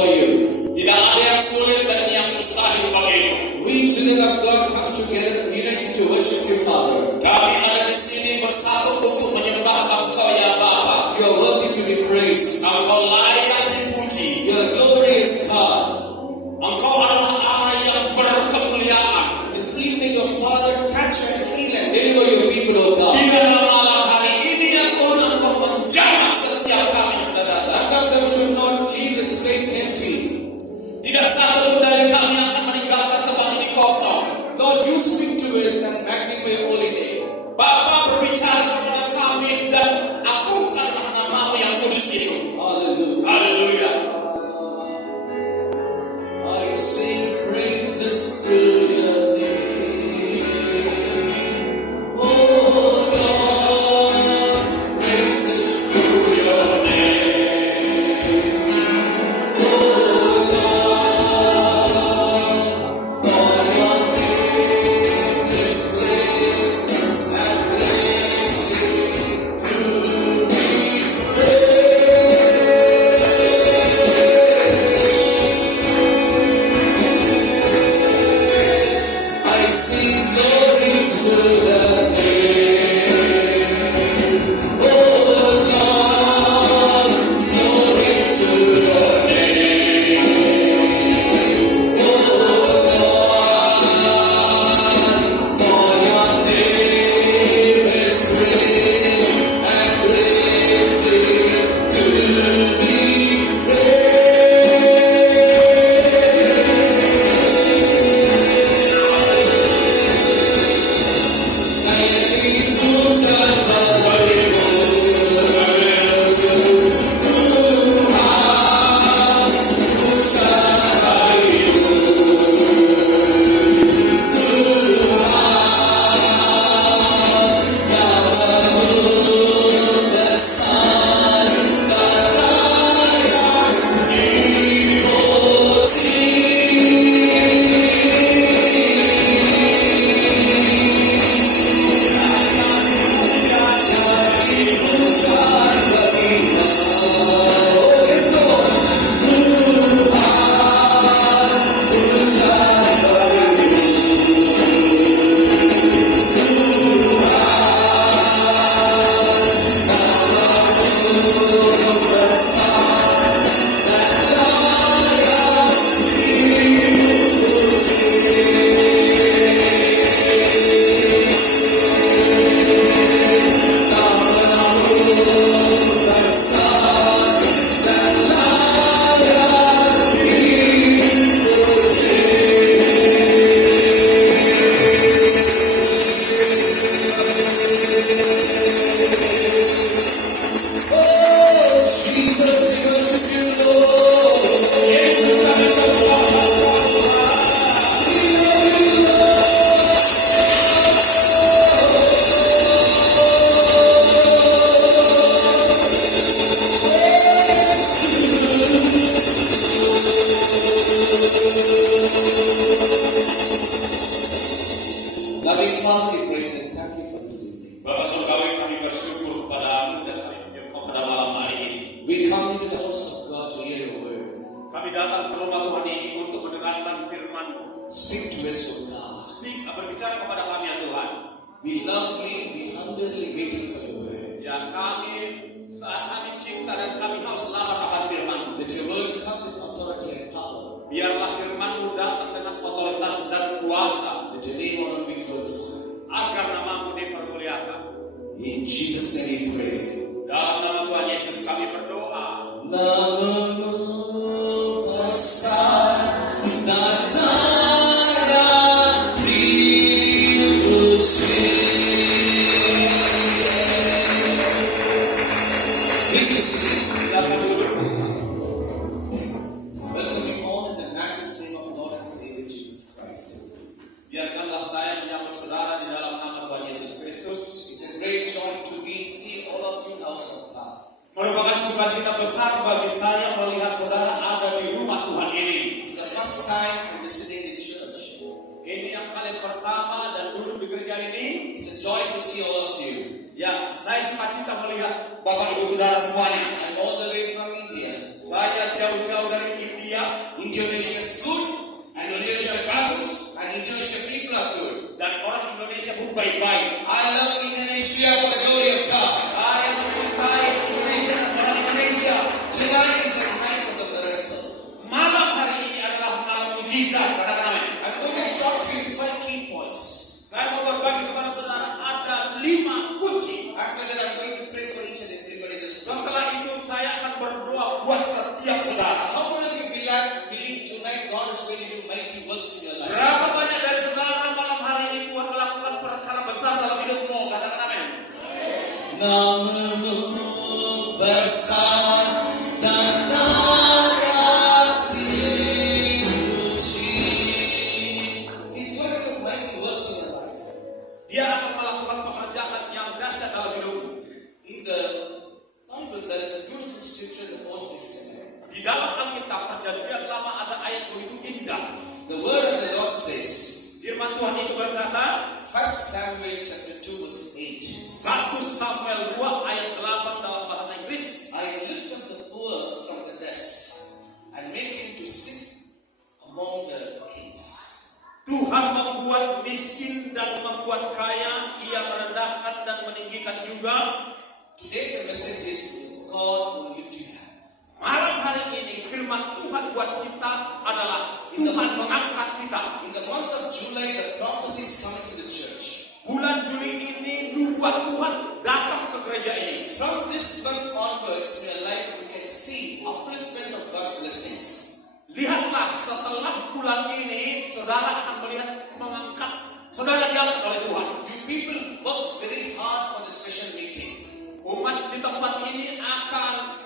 for you. Tidak ada yang sulit dan yang mustahil bagimu. We children of God comes together united to worship you, Father. Kami ada di sini bersatu untuk menyembah Engkau ya Bapa. You are worthy to be praised. Engkau layak dipuji. You are a glorious God. Engkau adalah Allah yang berkemuliaan. This evening, your Father, touch and heal and deliver your people, O God. Di dalam malam hari ini ya Tuhan, Engkau menjamah setiap kami yang sudah datang. None of them should not leave this place empty. Tidak satu pun dari kami akan meninggalkan tempat ini kosong. Lord, you speak to us and magnify your holy name. Bapa berbicara kepada kami dan agungkanlah nama-Mu yang kudus itu. Hallelujah. Haleluya. I sing praises to your name. Oh Lord, praises to your name. Oh Lord, for your name is great and greatly to be I sing glory to the name. Oh Lord, glory to the name. Oh Lord, for your name is great and greatly to be Loving Father, we praise and thank you for this evening. Bapak Surgawi, kami bersyukur kepada-Mu dan kami menyembah pada malam hari ini. We come into the house of God to hear your word. Kami datang ke rumah Tuhan ini untuk mendengarkan firman-Mu. Speak to us, O God. Berbicara kepada kami ya Tuhan. We lovely, we humbly waiting for your word. Ya kami saat kami cinta dan kami haus lapar akan firman-Mu. Let your word come with authority and power. Biarlah firman-Mu datang dengan otoritas dan kuasa. Let your name honor be glorified. Agar nama-Mu dipermuliakan. In Jesus' name we pray. Dalam nama Tuhan Yesus kami berdoa. Namamu besar dan layak dipuji. Please be seated. Silakan duduk. Welcome you all in the matchless name of Lord and Savior Jesus Christ. Biarkanlah saya menyambut saudara di dalam nama Tuhan Yesus Kristus. It's a great joy to see all of you in the house of God. Merupakan sukacita besar bagi saya melihat saudara ada di rumah Tuhan ini. It's the first time I'm visiting the church. Ini yang kali pertama dan duduk di gereja ini. It's a joy to see all of you. Ya, saya sukacita melihat Bapak Ibu Saudara semuanya. I'm all the way from India. Saya jauh-jauh dari India. Indonesia is good, and Indonesia bagus, and Indonesia people are good. Dan orang Indonesia pun baik-baik. I love Indonesia for the glory of God. Saya mencintai Indonesia dan orang Indonesia. Tonight is the night of the miracle. Malam hari ini adalah malam mujizat. Katakan amin. I'm going to talk to you 5 key points. Saya mau berbagi kepada saudara ada 5 kunci. After that, I'm going to pray for each and everybody this Setelah house. itu saya akan berdoa buat setiap saudara. How many of you believe tonight God is going to do mighty works in your life? Berapa banyak dari saudara malam hari ini Tuhan melakukan perkara besar dalam hidupmu? Katakan amin. Namamu besar dan layak dipuji. He's going to do mighty works in your life. Dia akan melakukan pekerjaan yang dahsyat dalam hidupmu. In the Bible, there is a beautiful scripture in the Old Testament. Di dalam Alkitab Perjanjian Lama ada ayat begitu indah. The word of the Lord says, Firman Tuhan itu berkata, 1 Samuel chapter 2 verse 8. 1 Samuel 2 ayat 8 dalam bahasa Inggris. I lift up the poor from the dust and make him to sit among the kings. Tuhan membuat miskin dan membuat kaya, ia merendahkan dan meninggikan juga. Today the message is God will lift you up. Malam hari ini firman Tuhan buat kita adalah Tuhan mengangkat kita. In the month of July, the prophecy is coming to the church. Bulan Juli ini nubuat Tuhan datang ke gereja ini. From this month onwards in your life, you can see upliftment of God's blessings. Lihatlah setelah bulan ini saudara akan melihat mengangkat saudara diangkat oleh Tuhan. You people work very hard for the special meeting. Umat di tempat ini akan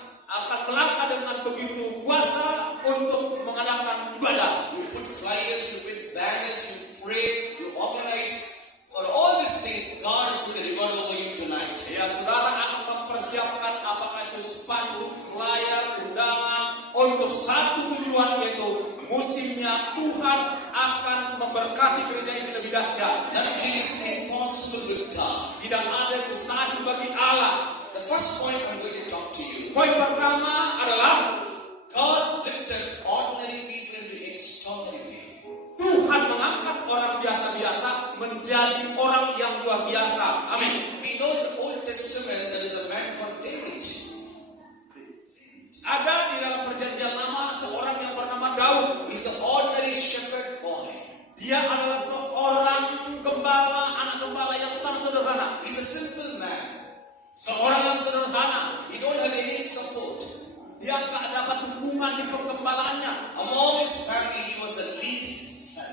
melangkah dengan begitu kuasa untuk mengadakan ibadah. You put flyers, you put banners, you pray, you organize. For all these things, God is going to reward over you tonight. Ya, saudara akan mempersiapkan apakah itu spanduk, flyer, undangan untuk satu tujuan, yaitu musimnya Tuhan akan memberkati gereja ini lebih dahsyat. Nothing is impossible with God. Tidak ada yang mustahil bagi Allah. The first point I'm going to talk to you. Poin pertama adalah God lifted ordinary people into extraordinary. Tuhan mengangkat orang biasa-biasa menjadi orang yang luar biasa. Amin. We know in the Old Testament there is a man called David. Ada di dalam perjanjian lama seorang yang bernama Daud. He's an ordinary shepherd boy. Dia adalah seorang gembala, anak gembala yang sangat sederhana. He's a simple man. Seorang yang sederhana. He don't have any support. Dia nggak dapat dukungan di penggembalaannya. Among his family, he was the least son.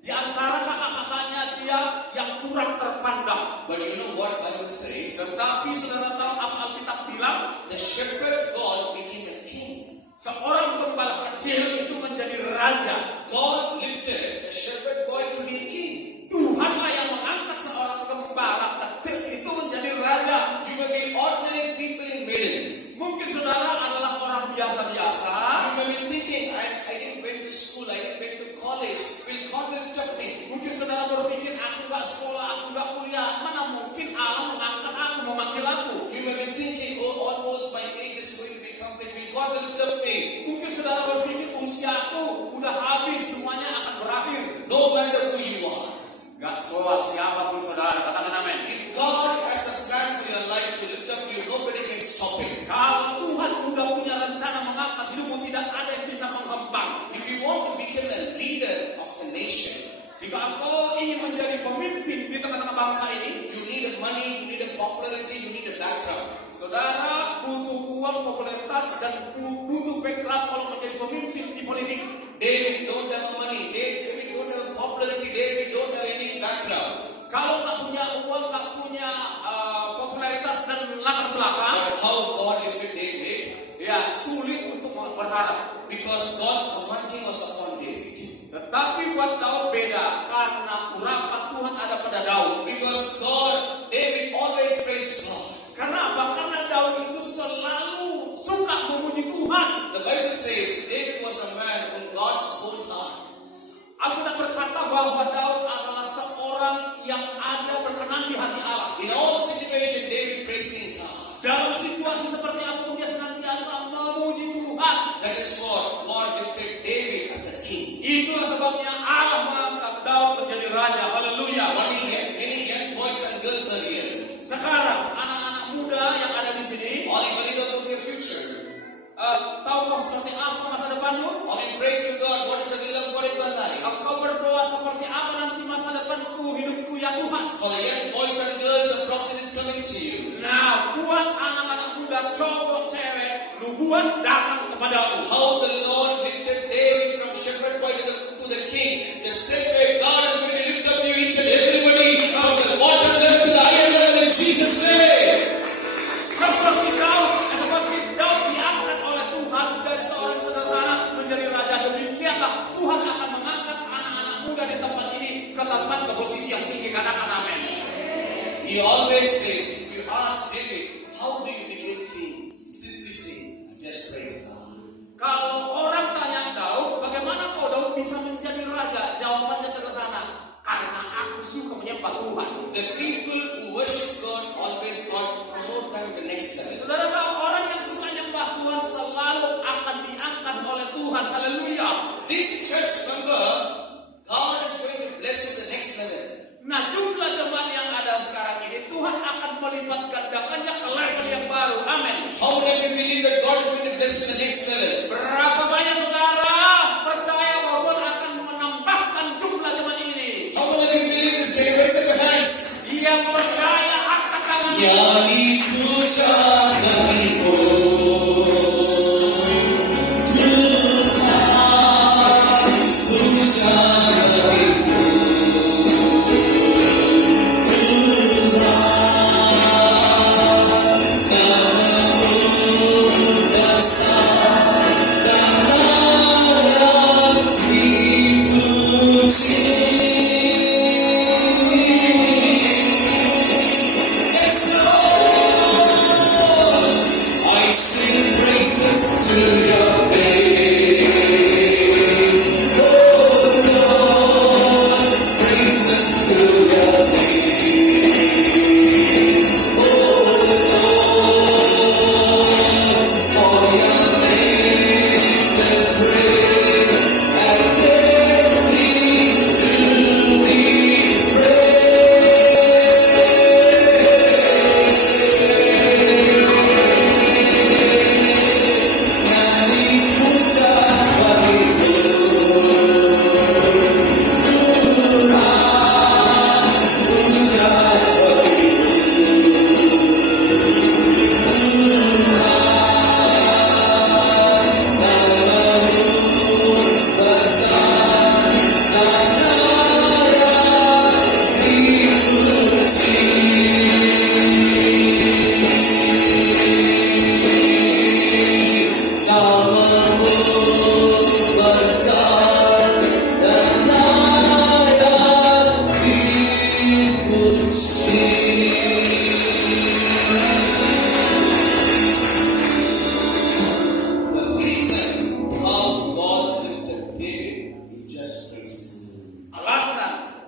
Di antara kakak-kakaknya dia yang kurang terpandang. But you know what Bible says? Tetapi saudara tahu apa Alkitab bilang? The shepherd boy became a king. Seorang gembala kecil itu menjadi raja. God lifted the shepherd boy to be a king. Tuhanlah yang mengangkat seorang gembala kecil itu menjadi raja. You may be ordinary people in Maiden. Mungkin saudara adalah orang biasa-biasa. You may be thinking, I didn't went to school, I didn't went to college. Will God lift up me? Mungkin saudara berpikir, aku gak sekolah, aku gak kuliah. Mana mungkin Allah mengangkat aku, memanggil aku. You may be thinking, oh, almost my age is going to be complete. Will God lift up me? Mungkin saudara berpikir, usiaku udah habis, semuanya akan berakhir. No matter who you are. Gak soal siapapun saudara, katakan amin. If God has a plan for your life to lift up you, nobody can stop it. Kalau Tuhan udah punya rencana mengangkat hidupmu, tidak ada yang bisa menghempang. If you want to become a leader of the nation, jika engkau ingin menjadi pemimpin di tengah-tengah bangsa ini, you need a money, you need a popularity, you need a background. saudara butuh uang, popularitas, dan butuh background kalau menjadi pemimpin di politik. David don't have money, David don't have popularity, David don't have any background. Kalau nggak punya uang, nggak punya popularitas dan latar belakang, But how God lifted David? ya sulit untuk berharap. Because God's anointing was upon David. Tetapi buat Daud beda, karena urapan Tuhan ada pada Daud. Because David always praised God. Karena apa? Karena Daud itu selalu suka memuji Tuhan. The Bible says David was a man in God's own heart. Alkitab berkata bahwa Daud adalah seorang yang ada berkenan di hati Allah. In all situations, David praising God. Dalam situasi seperti apapun dia senantiasa memuji Tuhan. That is what God lifted David as a raja. Haleluya. Many young boys and girls are here. Sekarang anak-anak muda yang ada di sini, Are you worried about your future? tahukah seperti apa masa depanmu? Are you praying to God, what is the will of God in my life? Engkau berdoa seperti apa nanti masa depanku, hidupku ya Tuhan. For the young boys and girls, the prophecy is coming to you. Nah, buat anak-anak muda, cowok, cewek, nubuat datang kepadamu. How the Lord lifted David from shepherd boy to the king. The same way God is going to lift up you each and everybody from the bottom level to the higher level in Jesus' name. Seperti Daud diangkat oleh Tuhan dari seorang sederhana menjadi raja, demikianlah Tuhan akan mengangkat anak-anak muda di tempat ini ke tempat ke posisi yang tinggi. Katakan amin. He always says, if you ask David, how do you become king? Simply say, just praise God. Kalau orang tanya Daud, bagaimana kau Daud bisa menjadi raja? Jawabannya sederhana, karena aku suka menyembah Tuhan. The people who worship God always God promote them to the next level. Saudara tahu, orang yang suka menyembah Tuhan selalu akan diangkat oleh Tuhan. Haleluya. This church member, God is going to bless you the next level. Nah, jumlah jemaat yang ada sekarang ini Tuhan akan melipat gandakannya ke level yang baru. Amin. How many of you believe that God is going to bless you the next level? Berapa banyak saudara percaya bahwa Tuhan akan menambahkan jumlah jemaat ini? How many of you believe this? Can you raise up your hands? Yang percaya angkat tangan. Yali puja Namo.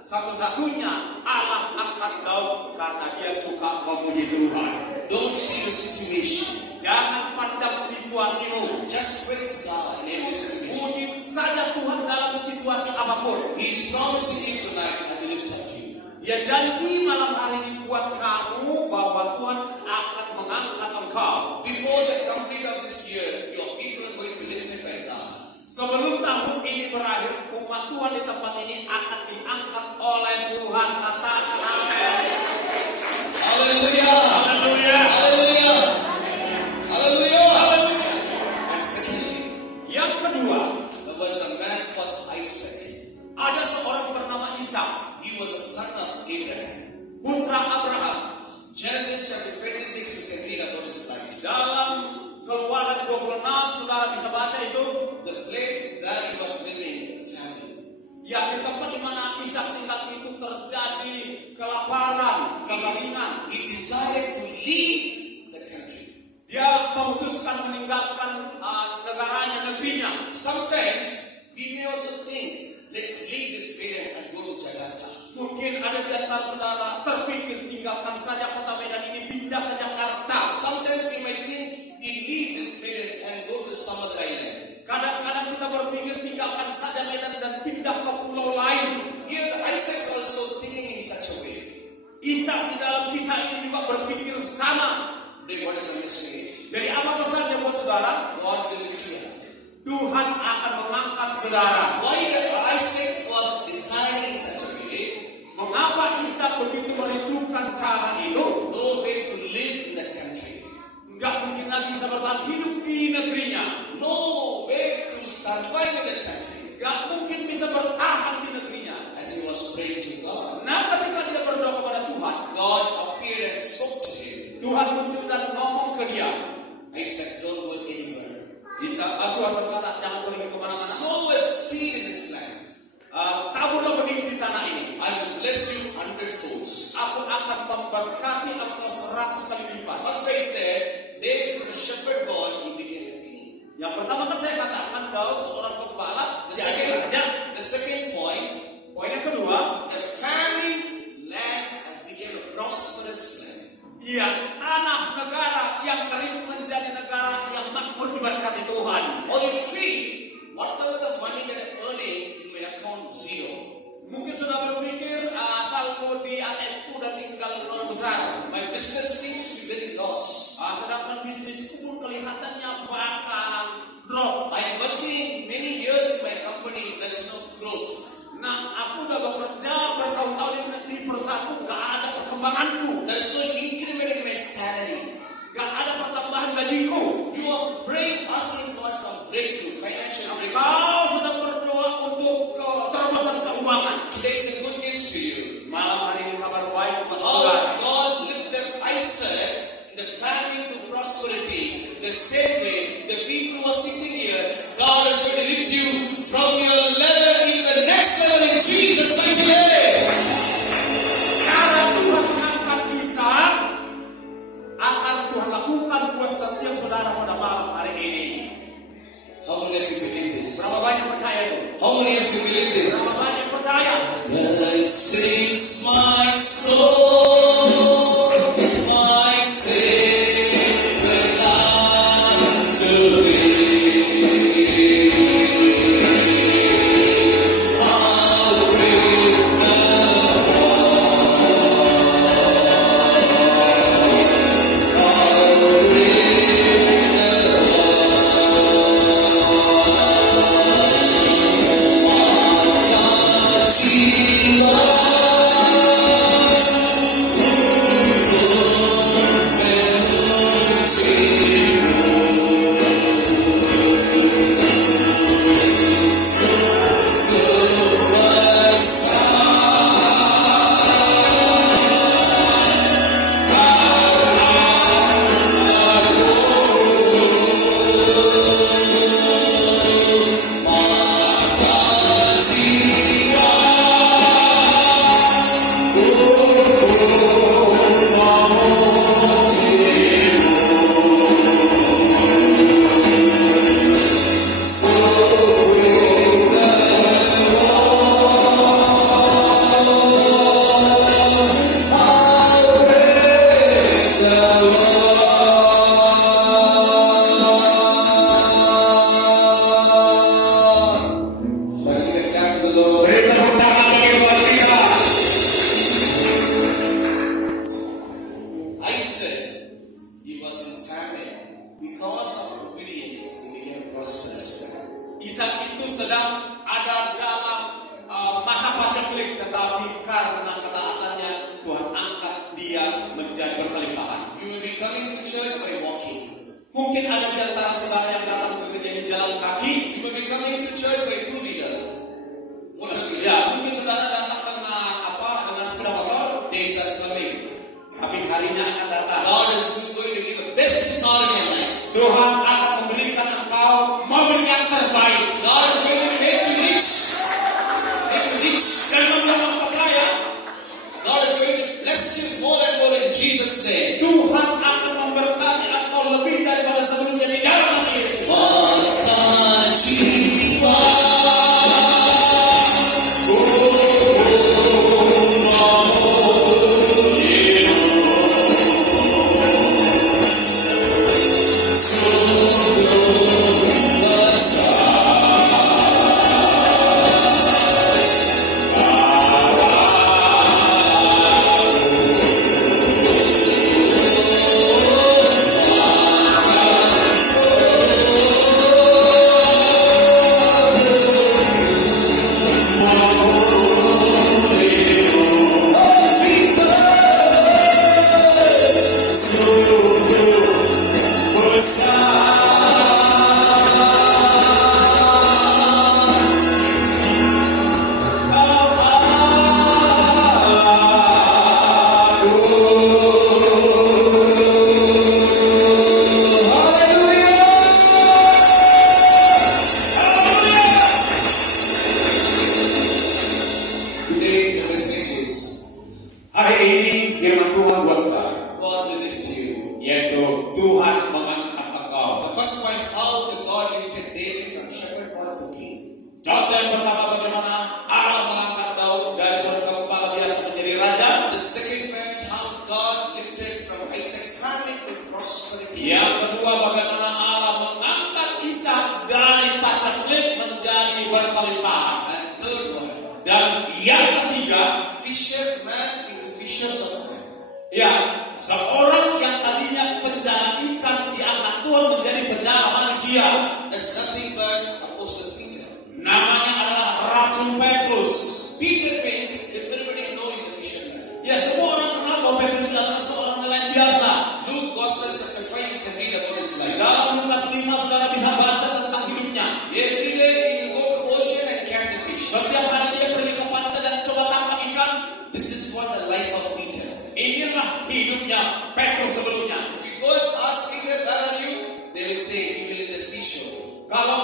Satu-satunya Allah angkat Daud karena dia suka memuji Tuhan. Don't see the situation. Jangan pandang situasimu. Just praise God in every situation. Puji saja Tuhan dalam situasi apapun. He's promising you tonight that He lift up you. Dia janji malam hari ini buat kamu bahwa Tuhan akan mengangkat engkau. Before the complete of this year, your people are going to be lifted by God. Sebelum tahun ini berakhir, umat Tuhan di tempat ini akan diangkat oleh Tuhan. Katakan amin. Hallelujah. Haleluya. Hallelujah. Hallelujah. Haleluya. And secondly, Yang kedua, there was a man called Isaac. ada seorang bernama Ishak, He was a son of Abraham. putra Abraham. Genesis chapter 26, you can read about his life. Dalam Keluaran 26, saudara bisa baca itu. The place where he was living, famine. Ya, di tempat di mana Ishak tinggal itu terjadi kelaparan, kekeringan. He decided to leave the country. Dia memutuskan meninggalkan negaranya, negerinya. Sometimes we may also think, let's leave this Medan and go to Jakarta. Mungkin ada di antara saudara terpikir tinggalkan saja kota Medan ini, pindah ke Jakarta. Sometimes we might think we leave this Medan and go to some other island. Kadang-kadang kita berpikir tinggalkan saja Medan dan pindah ke pulau lain. Here Isaac also saudara. Why that Isaac was designed in such a way? Mengapa Ishak begitu merindukan cara itu? No way to live in that country. Enggak mungkin lagi bisa bertahan hidup di negerinya. No way to survive in that country. Enggak mungkin bisa bertahan di negerinya. As he was praying to God, Nah, ketika dia berdoa kepada Tuhan, God appeared and spoke to him. Tuhan muncul dan ngomong ke dia. Isaac, don't go anywhere. Tuhan berkata, jangan pergi kemana-mana. Sow a seed in this land. Taburlah benih di tanah ini. I will bless you 100-folds. Aku akan memberkati engkau 100 kali lipat. First I said, David was a shepherd boy, he became a king. Yang pertama kan saya katakan Daud seorang gembala, jadi raja. The second point, Poin yang kedua, the family land has become a prosperous land. iya, tanah negara yang kering menjadi negara yang makmur diberkati Tuhan. Or you feel, whatever the money that I'm earning in my account, zero. Mungkin sudah berpikir saldo di ATM udah tinggal nol besar. My business seems to be very lost. Sedangkan bisnisku pun kelihatannya bakal drop. I am working many years in my company, there is no growth. Nah, aku udah bekerja bertahun-tahun di perusahaanku, gak ada perkembanganku, There is no increment in my salary. gak ada pertambahan gajiku. You are praying, asking for some breakthrough, financial breakthrough. Kau sedang berdoa untuk terobosan keuangan. Today is good news to you. Malam hari ini kabar baik buat How saudara. God lifted Isaac in the family to prosperity. The same way, the people who are sitting here, God is going to lift you from your level into the next level in Jesus' mighty name. Cara Tuhan mengangkat Ishak akan Tuhan lakukan buat setiap saudara pada malam hari ini. How many of you believe this? Berapa banyak percaya itu? How many of you believe this? Berapa banyak percaya? Then sings my soul, my Savior unto thee. I'll bring Ishak itu sedang ada dalam masa paceklik, tetapi karena ketaatannya Tuhan angkat dia menjadi berkelimpahan. You will be coming to church by walking. Mungkin ada di antara saudara yang datang ke gereja di jalan kaki. You will be coming to church by two-wheeler. Motorcycle. Ya, mungkin saudara datang dengan sepeda motor. Days are coming. Tapi harinya akan datang. God is going to give the best car in your life. Tuhan akan memberikan engkau mobil yang terbaik. God is going to make you rich. Make you rich. Dan membuat engkau kaya. God is going to bless you more and more in Jesus' name. Tuhan akan memberkati engkau lebih daripada sebelumnya di dalam nama Yesus. hari ini firman Tuhan buat saudara, God will lift you. yaitu Tuhan mengangkat engkau. The first point, how the God lifted David from shepherd boy to king. Contoh yang pertama, bagaimana Allah mengangkat Daud dari seorang kepala biasa menjadi raja. The second point, how God lifted from Isaac's family to prosperity. Yang kedua, bagaimana Allah mengangkat Ishak dari pacaklik menjadi berkelimpahan. And third one, Dan yang ketiga, fisherman into fishers of men. ya, seorang yang tadinya penjara ikan diangkat Tuhan menjadi penjara manusia. That's nothing but Apostle Peter. Namanya adalah Rasul Petrus. Peter means everybody knows a fisherman. Ya, semua orang kenal bahwa Petrus adalah seorang nelayan biasa. Luke Gospel chapter 5, you can read about his life. Dalam Lukas 5 saudara bisa baca tentang hidupnya. Every day he will go to ocean and catch the fish. Setiap hari dia pergi ke pantai dan coba tangkap ikan. This is what the life of Peter. Inilah hidupnya Petrus sebelumnya. If you go and ask Peter, where are you? They will say, he will in the seashore. Kalau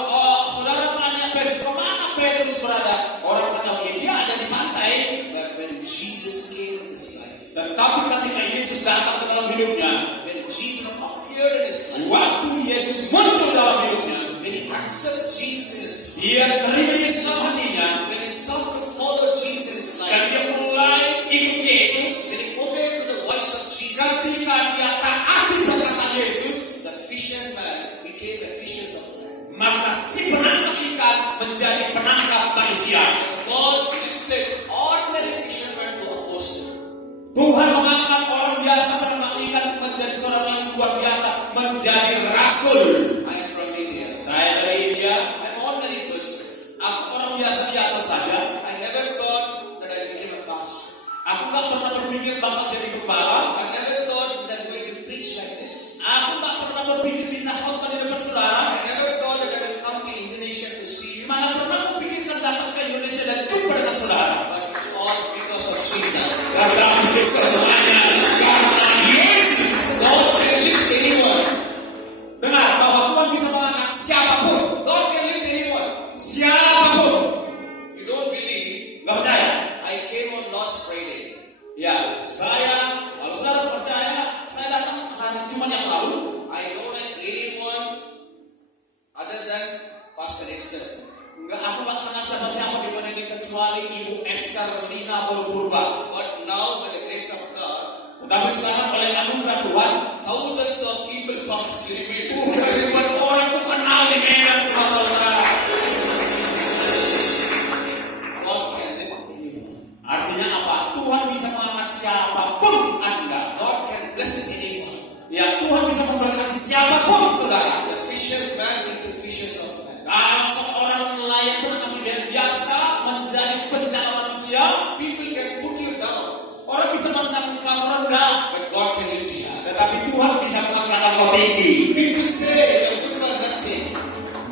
saudara tanya Petrus kemana Petrus berada, orang kata dia ada di pantai. But when Jesus came in his life, Tetapi ketika Yesus datang ke dalam hidupnya, when Jesus appeared in his life, waktu Yesus muncul dalam hidupnya, when he accepted Jesus in his life, dia terima Yesus dalam hatinya, when he started to follow Jesus in his dan life, dia mulai ikut Yesus. when he obeyed to the voice of Jesus, Ketika dia taati perkataan Yesus, the fisherman became a fisher of men. maka si penangkap ikan menjadi penangkap manusia. And God lifted ordinary fishermen to apostle. Tuhan mengangkat orang biasa penangkap ikan menjadi seorang yang luar biasa, menjadi rasul. I am from India. Saya dari India, I'm an ordinary person. aku orang biasa-biasa saja. I never thought that I became a pastor. Aku tak pernah berpikir bakal jadi gembala. I never thought that I'm going to preach like this. Aku tak pernah berpikir bisa khotbah di depan saudara. I never thought that I will come to Indonesia to see you. Mana pernah aku pikirkan datang ke Indonesia dan jumpa dengan saudara. But it's all because of Jesus. Tetapi semuanya karena Yesus. God can lift anyone. Dengar bahwa Tuhan bisa mengangkat siapapun. God can lift anyone. Siapapun. You don't believe? Gak percaya? I came on last Friday. Ya, kalau saudara percaya, saya datang hari Jumat yang lalu. I don't like anyone other than Pastor Esther. Aku gak kenal siapa-siapa di mana ini kecuali Ibu Esther Lina Purba. But now, by the grace of God, Tetapi sekarang oleh anugerah Tuhan, thousands of people pass me. ribuan orang ku kenal di Medan saudara. God can lift anyone. Artinya apa? Tuhan bisa mengangkat siapapun Anda. God can bless anyone. Ya, Tuhan bisa memberkati siapapun saudara. The fisherman into fishers of men. Kalau seorang nelayan penangkap ikan biasa menjadi penjara manusia, People can put you down, orang bisa mengangkat kamu rendah, but God can lift you up. tetapi Tuhan bisa mengangkat engkau tinggi. People say you're good for nothing,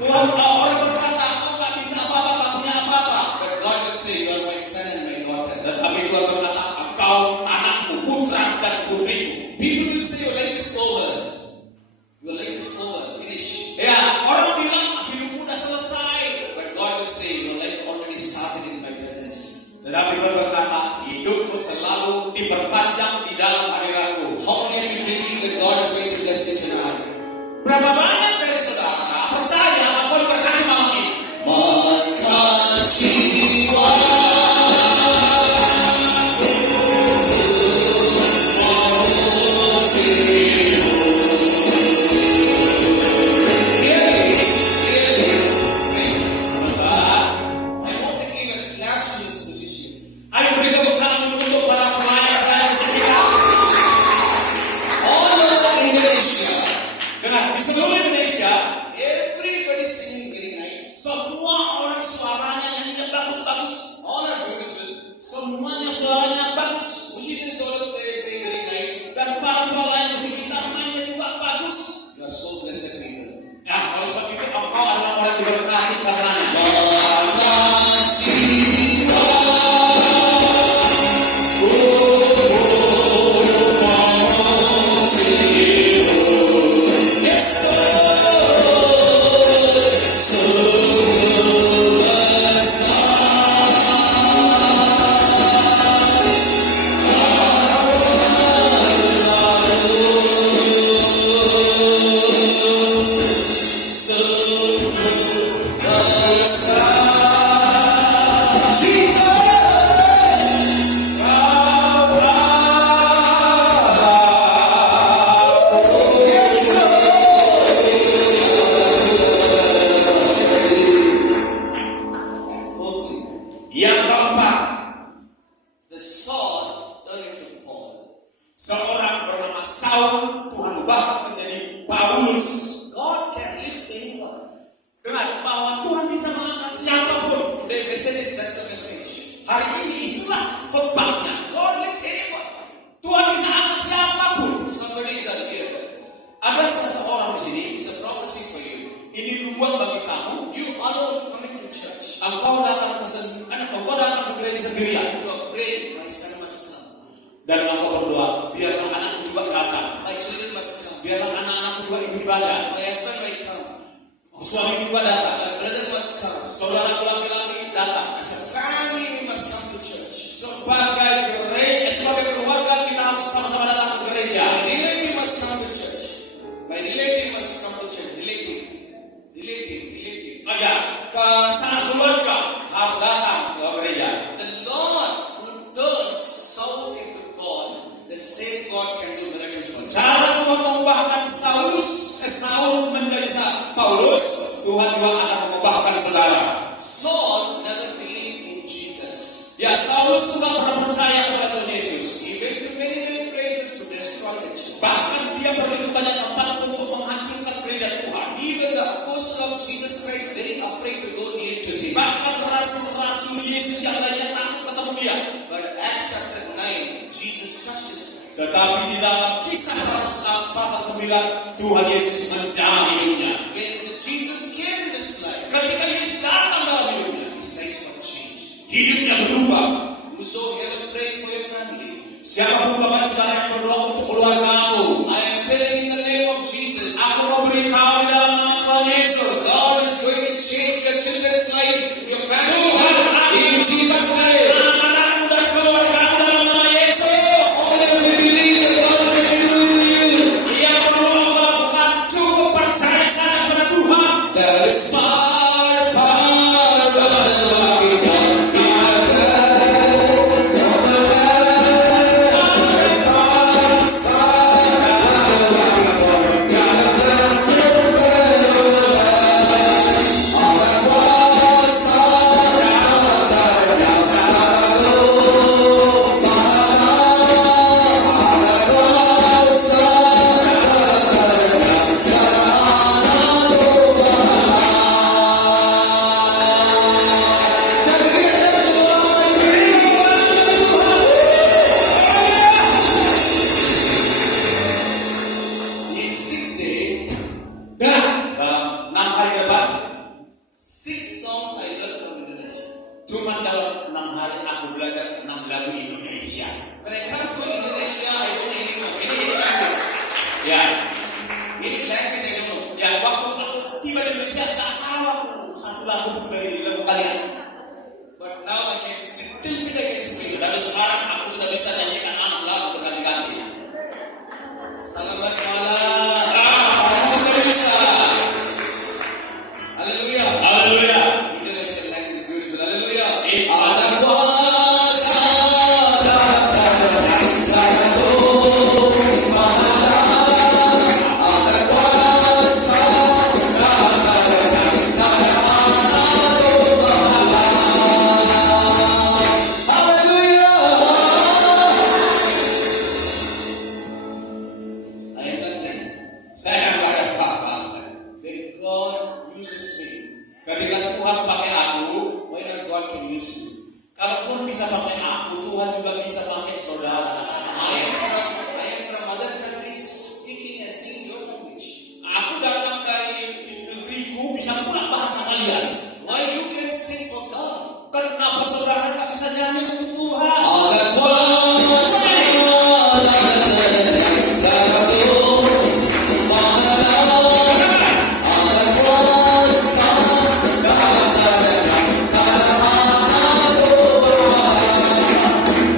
Orang berkata, kau tak bisa apa-apa, tak punya apa-apa. but God will say you are my son and my daughter. Tetapi Tuhan berkata, engkau anakku, putra dan putriku. People will say your life is over. Your life is over, finish. Ya, orang bilang hidupmu sudah selesai. But God will say your life already started in my presence. Tetapi Tuhan berkata, hidupmu selalu diperpanjang di dalam hadiratku. How many of you believe that God is going to bless you tonight? Berapa banyak dari saudara percaya engkau diberkati malam ini? Maka jiwa I want to give a class to these musicians. Ayo beri tepuk tangan dulu untuk para pelayan setia. All over Indonesia, Dengar, di seluruh Yang keempat, the Saul turned into Paul. seorang bernama Saul Tuhan ubah menjadi Paulus. God can lift anyone. Dengar bahwa Tuhan bisa mengangkat siapapun. Today message, that's the message. Hari ini itulah khotbahnya. God lift anyone. Tuhan bisa angkat siapapun. Somebody is here. Ada seseorang di sini, It's a prophecy for you. ini nubuat bagi kamu. You alone coming to church. Engkau datang ke gereja sendirian. You are praying, my son must come. Dan engkau berdoa, biarlah anakku juga datang. My children must come. Biarlah anak-anakku juga ikut ibadah. My husband may come. Suamiku juga datang. My brother must come. Saudaraku laki-laki datang. As a family, we must come to church. Sebagai keluarga kita harus sama-sama datang ke gereja. My relative must come to church. My relative must come to church. Relative. Oh ya, ke sanak keluarga harus datang ke gereja. The Lord who turns Saul into Paul, the same God can do miracles for you. Cara Tuhan mengubahkan Saul menjadi Paulus, Tuhan juga akan mengubahkan saudara. Saul never believed in Jesus. Ya, Saulus juga pernah percaya kepada Tuhan Yesus. He went to many places to destroy the church. Bahkan dia pergi ke banyak tempat untuk menghancurkan gereja Tuhan. Even the apostle of Jesus Christ very afraid to go near to him. Bahkan rasul-rasul Yesus yang lainnya takut ketemu dia. But Acts chapter 9, Jesus touched his life. Tetapi di dalam kisah pasal 9, Tuhan Yesus menjamah hidupnya. When Jesus came in this life, Ketika Yesus datang dalam hidupnya, his life got changed. hidupnya berubah. Whosoever pray for your family, Siapapun bapak saudara yang berdoa untuk keluargamu, I am telling in the name of Jesus, aku mau beritahu di dalam nama Tuhan Yesus, God is going to change your children's life, your family Tuhan life, akan in Jesus' name. anak-anakmu dan keluargamu dalam nama Yesus. Only if you believe that God is going to do it to you. Yang perlu engkau lakukan, cukup percaya saja kepada Tuhan. That is my power, in 6 days, Dan dalam 6 hari ke depan, 6 songs I learned from Indonesia. cuma dalam 6 hari aku belajar 6 lagu Indonesia. When I come to Indonesia, I don't know any language. Ya, Any language I don't know. ya waktu aku tiba di Indonesia tak tahu aku satu lagu pun dari lagu kalian. But now I can little bit I can speak. Tapi sekarang aku sudah bisa nyanyikan 6 lagu berganti-ganti. Selamat malam. Aku sudah bisa. Hallelujah. Haleluya. Indonesian language is beautiful. Hallelujah. Eh, Ada kuasa I am nothing. Saya nggak ada apa-apa. When God uses me, Ketika Tuhan pakai aku, why not God can use you? kalau Tuhan bisa pakai aku, Tuhan juga bisa pakai saudara. I am from other countries speaking and singing your language. Aku datang dari negeriku bisa pula bahasa kalian. Why you can sing for God? Kenapa saudara nggak bisa nyanyi untuk Tuhan? Ada kuasa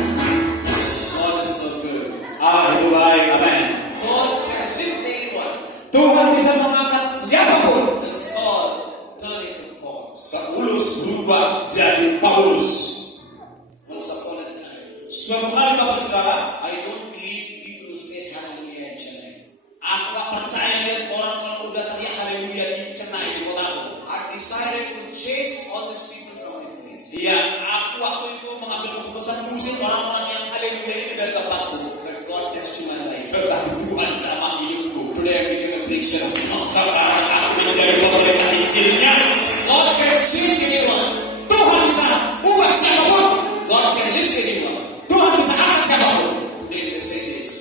God is so good. Itu baik, amin. God can lift anyone. Tuhan bisa mengangkat siapapun. The Saul turned into Paul. Saulus berubah jadi Paulus. Once upon a time, Suatu kali bapak saudara, I don't believe people who say hallelujah in Chennai. aku gak percaya lihat orang kalau udah teriak haleluya di Chennai di kotaku. I decided to chase all these people from my place. Iya, aku waktu itu mengambil keputusan mengusir orang-orang yang haleluya ini dari tempatku. But God touched my life. Tetapi Tuhan jamah hidupku. Today I became a preacher. Sekarang aku menjadi pemberita Injilnya. God can change anyone. Tuhan bisa ubah siapapun. God can lift anyone. Tuhan bisa angkat siapapun. Today the message is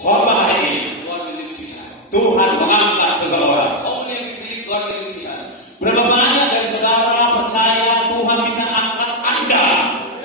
Khotbah hari ini, God will lift you high. Tuhan mengangkat seseorang. How many of you believe God will lift you high? Berapa banyak dari saudara percaya Tuhan bisa angkat Anda?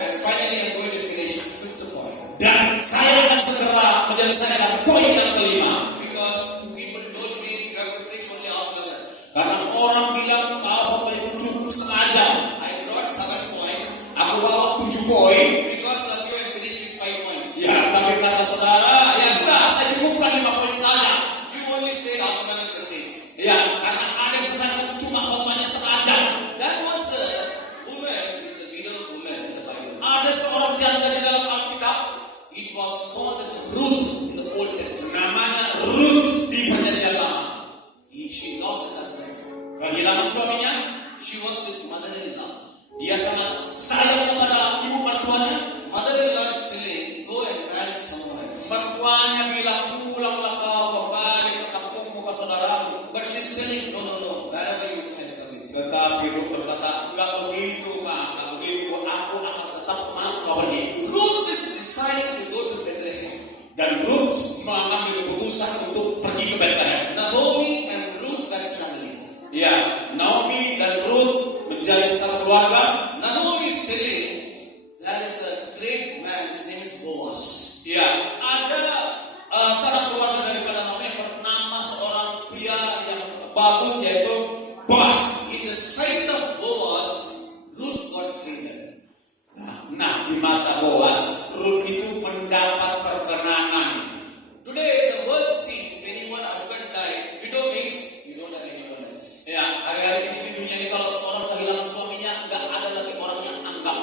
And finally I'm going to finish the fifth point. Dan saya akan segera menyelesaikan poin yang kelima. Because people told me you have to preach only half an hour. Karena orang bilang kau itu cukup setengah jam. I brought 7 points. Aku bawa 7 poin. Because of you I finished with 5 points. Ya, tapi karena saudara, ya sudah, saya cukupkan 5 poin saja. You only say half an hour message. Ya, karena ada yang percaya cuma khotbahnya setengah jam. That was a woman, is a widow woman in the Bible. Ada seorang janda di dalam Alkitab, It was called as Ruth in the Old Testament. namanya Ruth di Perjanjian Lama. She lost her husband. Kehilangan suaminya, She was with mother-in-law. dia sangat sayang kepada ibu mertuanya. Mother-in-law is telling, go and marry someone else. Mertuanya bilang, pulanglah kau kembali ke kampungmu ke saudaramu. But she's telling, no, wherever you can come with. Tetapi Ruth berkata, enggak begitu, Pak, enggak begitu. Aku akan tetap mau kau pergi. Ruth is deciding to go to Bethlehem. Dan Ruth mengambil keputusan untuk pergi ke Bethlehem. Naomi and Ruth were traveling. Ya, Naomi dan Ruth menjadi satu keluarga. Naomi is telling, there is a great man, his name is Boaz. Ya, ada salah keluarga daripada Naomi yang bernama seorang pria yang bagus yaitu Boaz. In the sight of Boaz, Ruth got favor. Nah, di mata Boaz, Ruth itu mendapat perkenanan. Today, the world sees if anyone husband died, widow means you don't have anyone else. Ya, hari-hari ini di dunia ini kalau seorang kehilangan suaminya, nggak ada lagi orang yang anggap.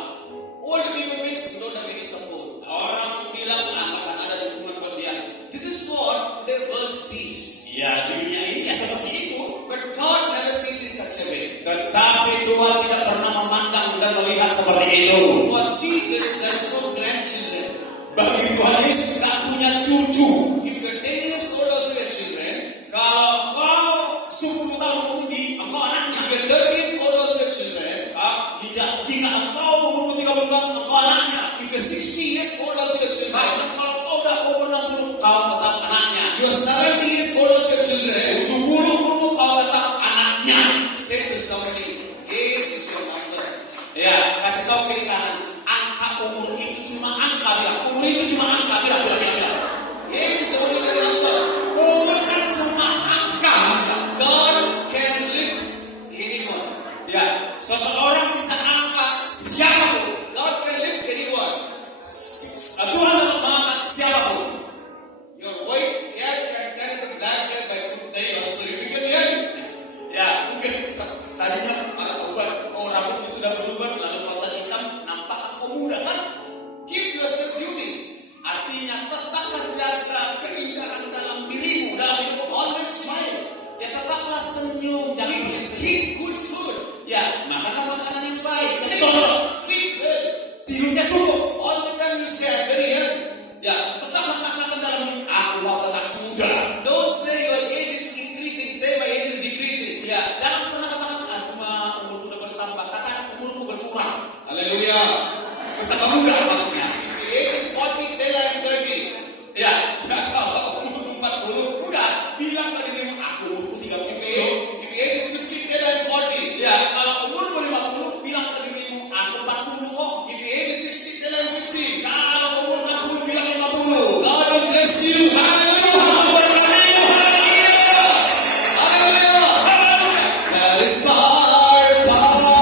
Old people means you don't have any support. Orang bilang akan ada dukungan buat dia. This is what today world sees. Ya, di dunia ini ya seperti itu. But God never sees in such a way. Tetapi Tuhan tidak pernah memandang dan melihat seperti itu. For Jesus, there is no grandchildren. Bagi Tuhan Yesus tidak punya cucu. If you're 10 years old also you have children. Kalau kau 10 tahun kemudian engkau anaknya. If you're 30 years old also you have children. Jika engkau umur 30 tahun engkau anaknya. If you're 60 years old also you have children. Bahkan kalau kau udah umur 60 kau tetap anaknya. You're 70 years old also you have children. 70 umur kau tetap anaknya. Say to somebody, age is your number. Ya, kasih tahu kiri kanan. Angka umur itu cuma angka, bilang. Umur itu cuma angka, bilang. Age is only the number. Umur kan cuma angka. God can lift anyone. Ya, seseorang bisa angkat siapapun. God can lift anyone. Tuhan dapat mengangkat siapapun. Your white hair can turn to black hair by good day also. If you can hear. Ya, mungkin tadinya para ubat, rambutnya sudah berubah, lalu kaca hitam, nampak kau muda kan? Keep yourself beauty. Artinya tetap menjaga keindahan dalam dirimu, dalam hidupmu. Always smile. Ya tetaplah senyum, jangan berhenti. Eat good food. Ya, makanlah makanan yang baik, yang cocok. Sleep well. Tidurnya cukup. All the time you say I'm very young. Ya, tetaplah katakan dalam diri, aku mau tetap muda. Don't say your age is increasing. Say my age is decreasing. Ya, jangan pernah katakan, aku mah umurku udah bertambah. Katakan umurku berkurang. Hallelujah. Bertambah muda maksudnya. If your age is 40, tell I'm 30. Ya, kalau umur 40, udah bilang ke dirimu, aku umurku 30. If your age is 50, tell I'm 40. Ya, kalau umurmu 50, bilang ke dirimu, aku 40 kok. If your age is 60, tell I'm 50. Kalau umur 60, bilang 50. God will bless you. Hallelujah. Hallelujah. There is power, power.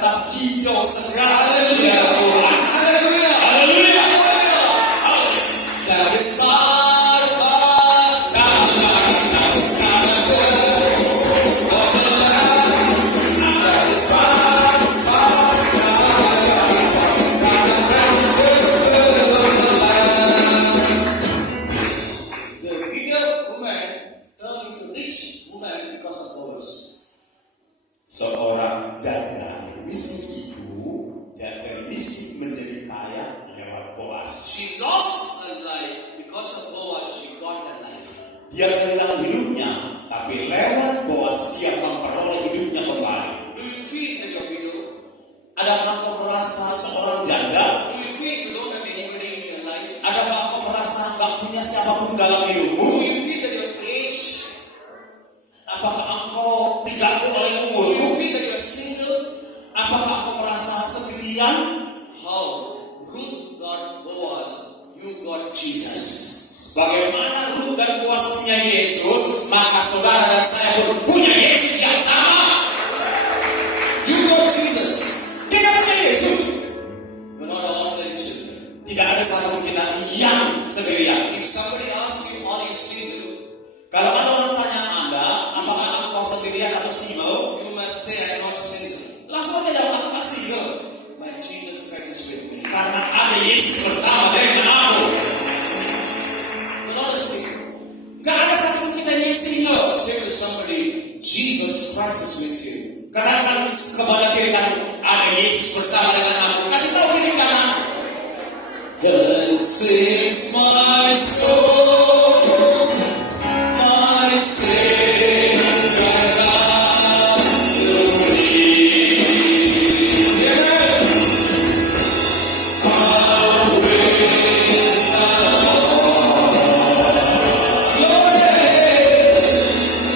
tetap hijau segar. Haleluya. Tuhan. Haleluya. Haleluya. That is our God. The widow woman turned into rich woman because of Boaz. Seorang janda yang miskin itu dan dari miskin menjadi kaya lewat Boaz. She lost her life because of Boaz. She got her life. Dia kehilangan hidupnya, tapi lewat Boaz dia memperoleh hidupnya kembali. Do you feel that you're a widow? Adakah kau merasa seorang janda? Do you feel you don't have anybody in your life? Adakah kau merasa tak punya siapapun dalam Do hidupmu? you feel that you're aged? Apakah engkau diganggu oleh Do umur? you feel that you're single? Apakah kau merasa sendirian? How Ruth got Boaz, you got Jesus. Bagaimana Ruth dan Boaz punya Yesus, maka saudara dan saya pun punya Yesus yang sama. You got Jesus. Kita punya Yesus. We're not ordinary children. Tidak ada satu kita yang sendirian. If somebody asks you, are you single? Kalau ada orang tanya Anda, apakah engkau sendirian atau single? You must say, I'm not single. Langsung aja jawab, aku tak single. My Jesus Christ is with me. Karena ada Yesus bersama dengan aku. You're not a single. Gak ada satu kita yang single. Say to somebody, Jesus Christ is with you. Katakan kepada kiri kanan, ada Yesus bersama dengan aku. Kasih tahu kiri kanan. Then sings my soul, my Savior God to thee. Amen. How great thou art. Glory.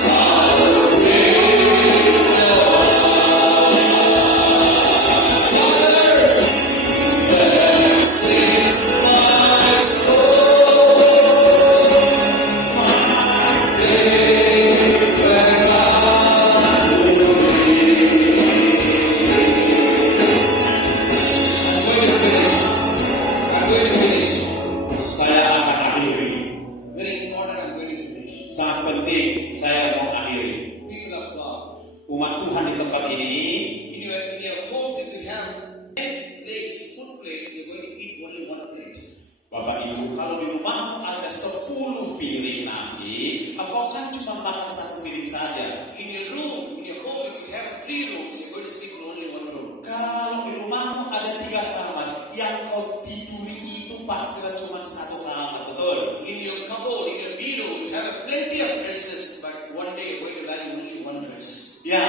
How great thou art. Father, then sings my soul, my Savior God to thee. I'm going to finish. Saya akan akhiri. Very important, I'm going to finish. Sangat penting saya mau akhiri. People of God, Umat Tuhan di tempat ini, in your home, if you have 10 plates, food plates, you're going to eat only one plate. Bapak Ibu, kalau di rumahmu ada 10 piring nasi, engkau kan cuma makan 1 piring saja. In your room, in your home, if you have 3 rooms, you're going to sleep in only one room. Kalau di rumahmu ada 3 kamar, yang kau tiduri itu pasti cuma 1 kamar, betul? In your cupboard, in your bureau, you have plenty of dresses, but one day you're going to value only one dress. Ya,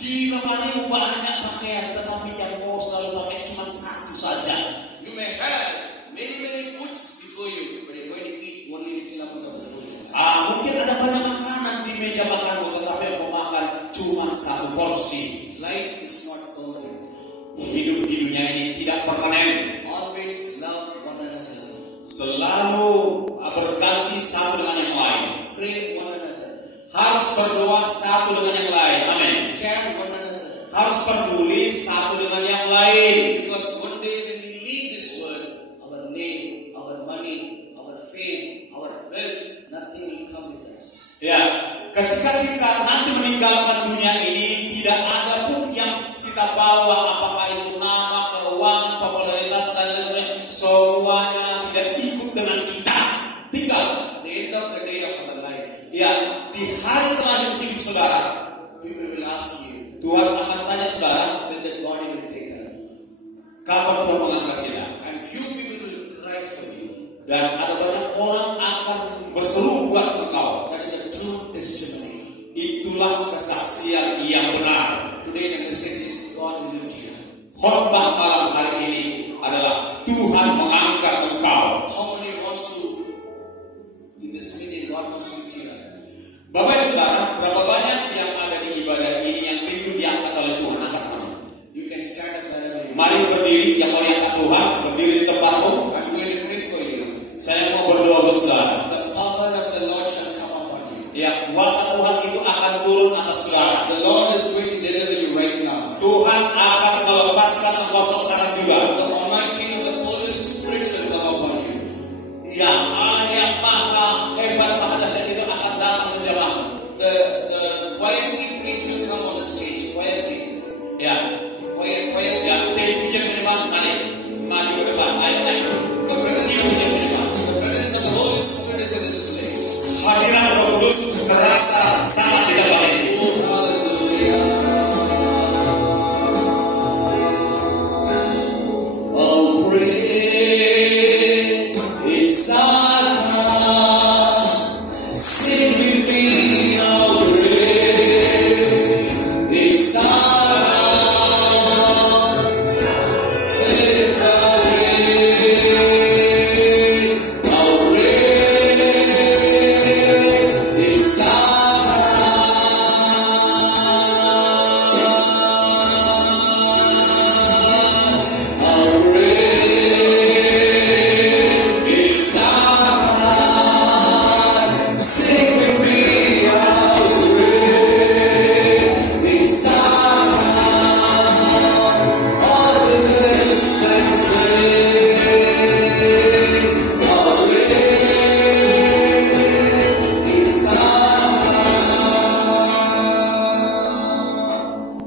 di lemarimu banyak pakaian, tetapi yang kau selalu pakai cuma 1 saja. You may have many foods before you, but you're going to eat only little amount of the food. Mungkin ada banyak makanan di meja makanmu, tetapi yang kau makan cuma 1 porsi. Life is not permanent. Hidup di dunia ini tidak permanen. Always love one another. Selalu berganti satu dengan yang lain. Pray one another. Harus berdoa satu dengan yang lain. Amin. Care one another. Harus peduli satu dengan yang lain. Because one day when we leave this world, our name, our money, our fame, our wealth, nothing will come with us. Ya, ketika kita nanti meninggalkan dunia ini, tidak ada pun yang kita bawa, apakah itu nama, keuangan, popularitas dan lain sebagainya, semuanya tidak ikut dengan kita. Tinggal. At the end of the day of our life, Ya, di hari terakhir hidup saudara, people will ask you, Tuhan akan tanya saudara, when that body will take her. kapan Tuhan mengangkat kita? And few people will cry for you. Dan ada banyak orang akan berseru buat engkau. That is a true testimony. Itulah kesaksian yang benar. Today the message is God will lift you. Khotbah malam hari ini adalah Tuhan mengangkat engkau. How many wants to, in this meeting, God wants to lift you up? Bapak Ibu Saudara, berapa banyak yang ada di ibadah ini yang rindu diangkat oleh Tuhan? Angkat tangan. You can stand up wherever you Mari berdiri, yang mau diangkat Tuhan, berdiri di tempatmu. I'm going to pray for you. Saya mau berdoa buat saudara. The power of the Lord shall come upon you. Ya, kuasa Tuhan itu akan turun atas saudara. The Lord is going to deliver you right now. Tuhan akan terasa sangat di tempat ini. Oh, great is our God. Sing with me, oh, great is our God. Sing again. Oh, great is our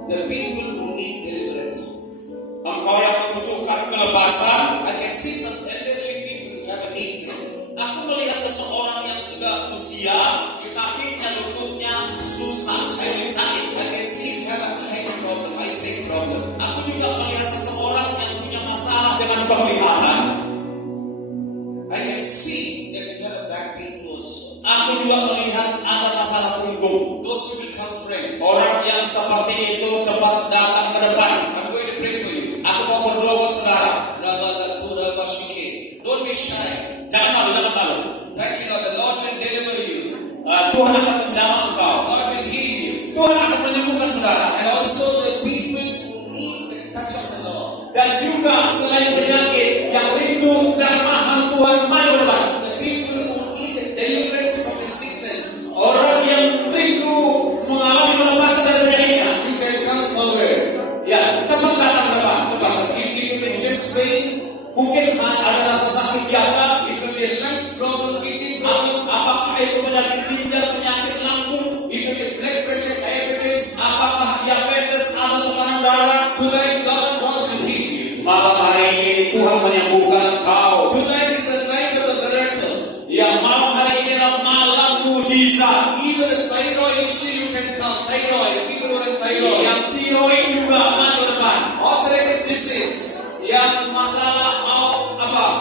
the people who need deliverance. Engkau yang membutuhkan kelepasan. I can see some elderly people who have a need. Aku melihat seseorang yang sudah usia, kakinya, lututnya susah, sakit. I can see you have a eye problem, eyesight problem. Aku juga melihat seseorang yang punya masalah dengan penglihatan. I can see that you have a back pain too also. Aku juga melihat ada masalah punggung. Those people come friend. Orang yang seperti itu cepat datang ke depan. I'm going to pray for you. Aku mau berdoa buat saudara. Don't be shy. Jangan malu, jangan malu. Thank you, Lord. The Lord will deliver you. Tuhan akan menjamah engkau. God will heal you. Tuhan akan menyembuhkan saudara. And also the people who need the touch of the Lord. Dan juga selain penyakit yang rindu jamahan Tuhan maju ke depan. The people who need the deliverance from the sickness. Orang yang rindu mengalami kelepasan dari penyakitnya. You can come forward. Ya, cepat datang ke depan. Cepat. If you will just wait, Mungkin ada rasa sakit biasa. it will be a lungs problem, kidney problem, Apakah itu penyakit ginjal, penyakit lambung? it will be blood pressure, diabetes. Apakah diabetes atau tekanan darah? Tonight God wants to heal you. Malam hari ini Tuhan menyembuhkan engkau. Tonight is the night of a miracle. Ya, malam hari ini adalah malam mujizat. Even the thyroid issue you can come. Thyroid, people who have thyroid. Yang tiroid juga maju ke depan. Arthritis disease. Yang masalah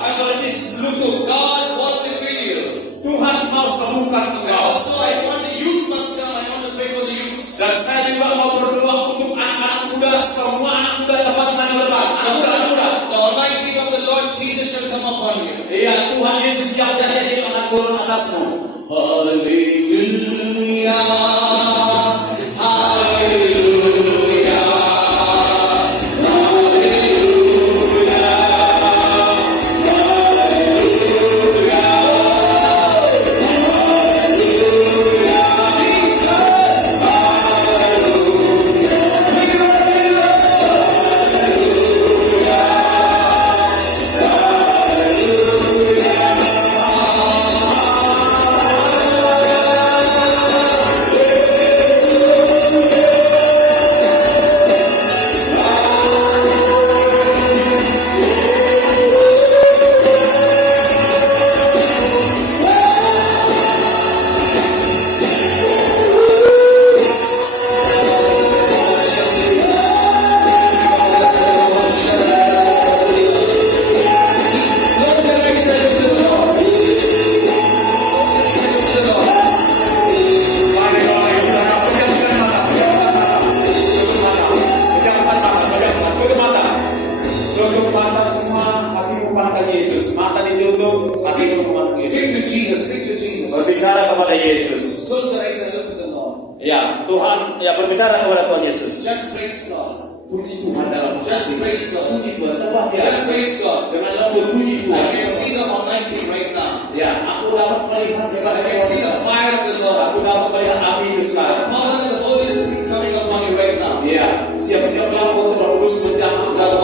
arthritis lutut. God wants to heal you. Tuhan mau sembuhkan And engkau. also I want the youth must come. I want to pray for the youth. Dan saya juga mau berdoa untuk anak-anak muda. Semua anak muda cepat maju ke depan. Anak muda. The Almighty of the Lord Jesus shall come upon you. Iya, Tuhan Yesus yang dahsyat ini akan turun atasmu. Hallelujah. Hallelujah. Berbicara kepada Yesus. Close your eyes and look to the Lord. Ya, Tuhan, ya berbicara kepada Tuhan Yesus. Just praise God. Puji Tuhan dalam Just praise God. puji Tuhan sembah Dia. Just praise God. Dengan lembut puji I Tuhan. can see the anointing right now. Ya, aku dapat melihat I can see the fire of the Lord. Aku dapat melihat api itu The sekarang. power of the Holy Spirit coming upon you right now. Ya, siap-siaplah untuk Roh Kudus menjamah dalam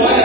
Fire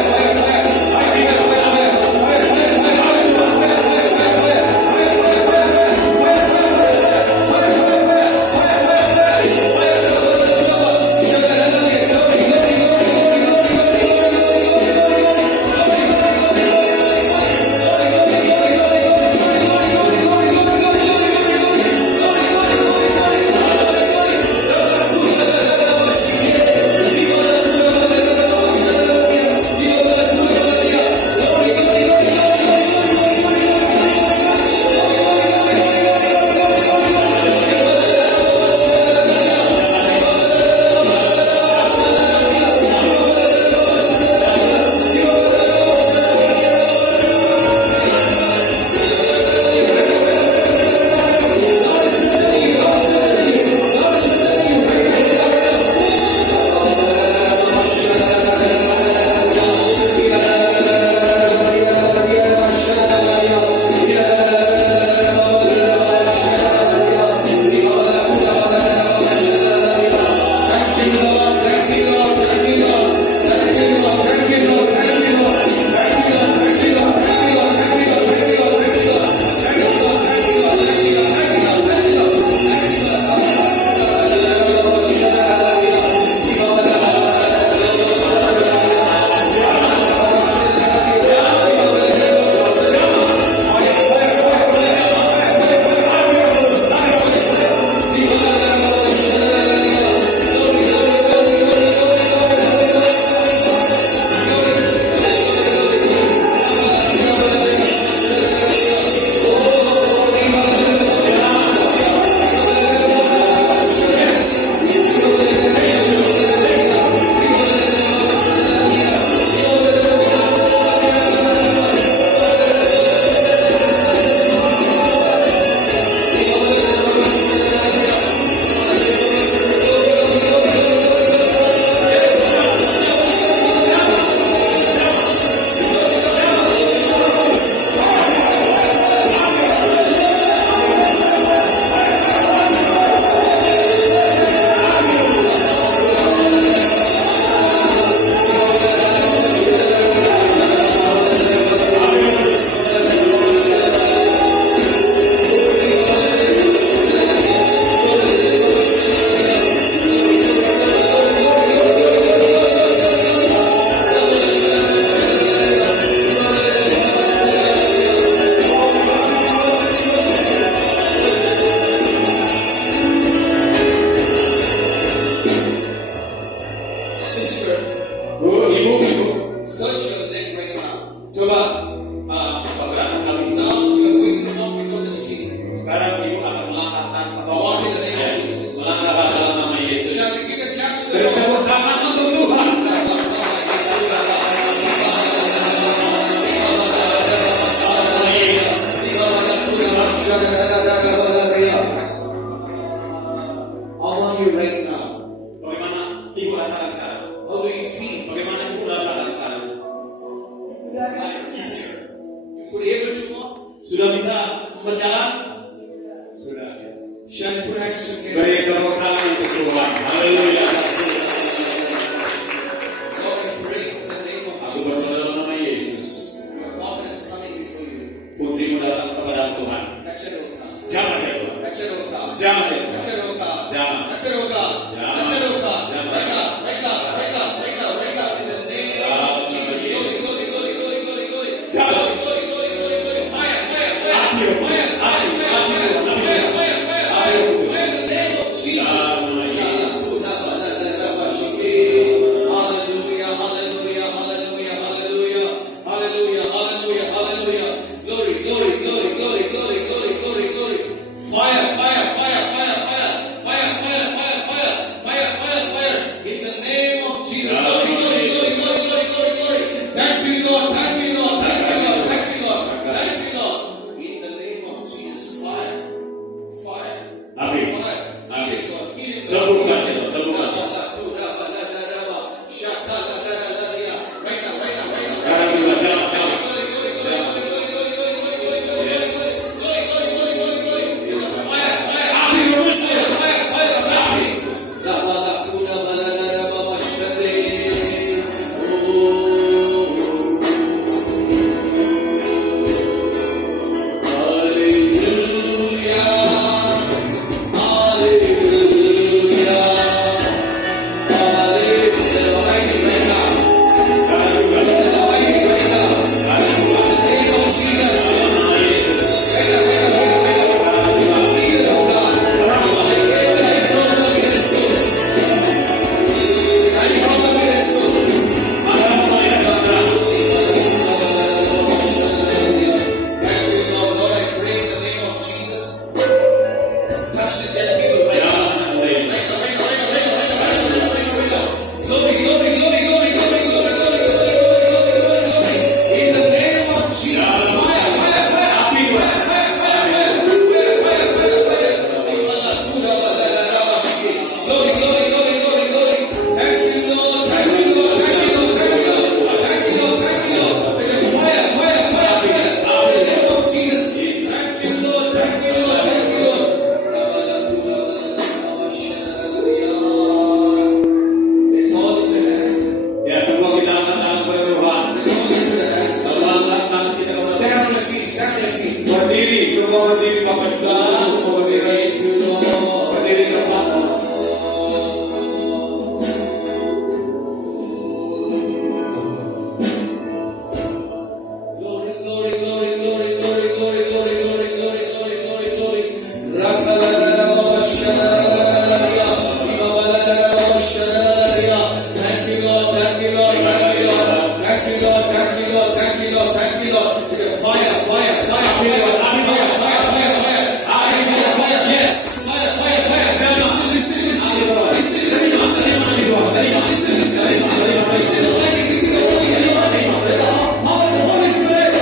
bisa berjalan? Sudah. Shall we put hands together? Beri tepuk tangan untuk Tuhan. Haleluya. Lord, I pray in the name of Aku berdoa dalam nama Yesus. your daughter is coming before you. Putrimu datang kepada Tuhan. Kaceroka. Jangan ya Tuhan. Kaceroka. Jangan ya Tuhan. Kaceroka. Jangan. Kaceroka. Jangan. Kaceroka. Jangan. Right now, right now, right now, right now, right now. In the name of Jesus. Glory, glory, glory, glory, glory. Jangan. Glory, glory, glory, glory. Fire, fire, fire. Api, api, api, api, Fire, fire, fire, fire. Ayo. In the name of Jesus. Hallelujah, hallelujah, hallelujah, hallelujah, hallelujah, hallelujah, hallelujah. Glory, glory, glory, glory, glory, glory, glory, glory. Fire, fire, fire, fire, fire, fire, fire, fire, fire, fire, fire, fire. In the name of Jesus. Glory, glory, glory, glory, glory, glory, glory. Thank you, Lord. Thank you, Lord. Thank you, Lord. Thank you, Lord. Thank you, Lord. In the name of Jesus. Fire, fire, Api. fire. Api. Heal, Lord. Heal, Lord. Sembuhkan ya Tuhan. Sembuhkan. Right now, right now, right now. Sekarang juga jangan, jangan. Yes. Api manusia. Sekarang juga. Ya, semua kita angkat tangan kepada Tuhan. Semua angkat tangan kita kepada Tuhan. Stand on your feet, stand on your feet. Berdiri, semua berdiri, Bapak Saudara, semua berdiri. Berdiri tempat. Glory, glory, glory, glory, glory, glory, glory, glory, glory, glory, glory, glory. Thank you, Lord, thank you, Lord, thank you, Lord. Thank you, Lord, thank you, Lord, thank you, Lord, thank you, Lord. Fire, fire, fire, fire, fire, fire, fire, fire, fire. Fire, fire, yes. Fire, fire, fire. Listen, Power of the Holy Spirit.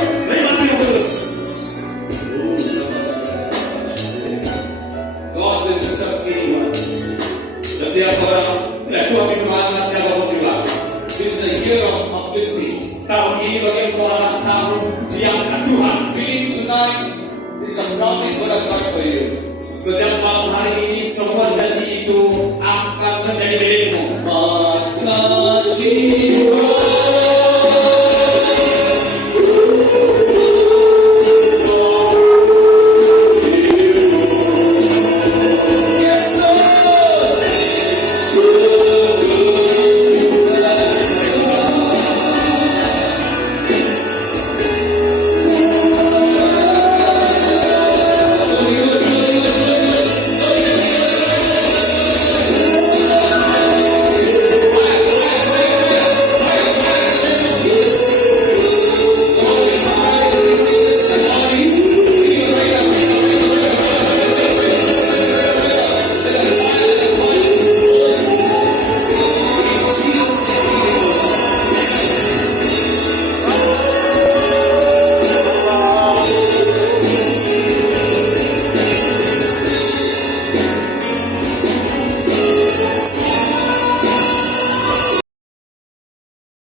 God will lift up anyone. Setiap orang, Tuhan bisa mengangkat siapapun juga. This is a year of uplifting. Tahun ini bagi orang tahun diangkat Tuhan. Believe tonight is a promise what I've got for you. Sejak malam hari ini semua janji itu akan menjadi milikmu. Maka jiwa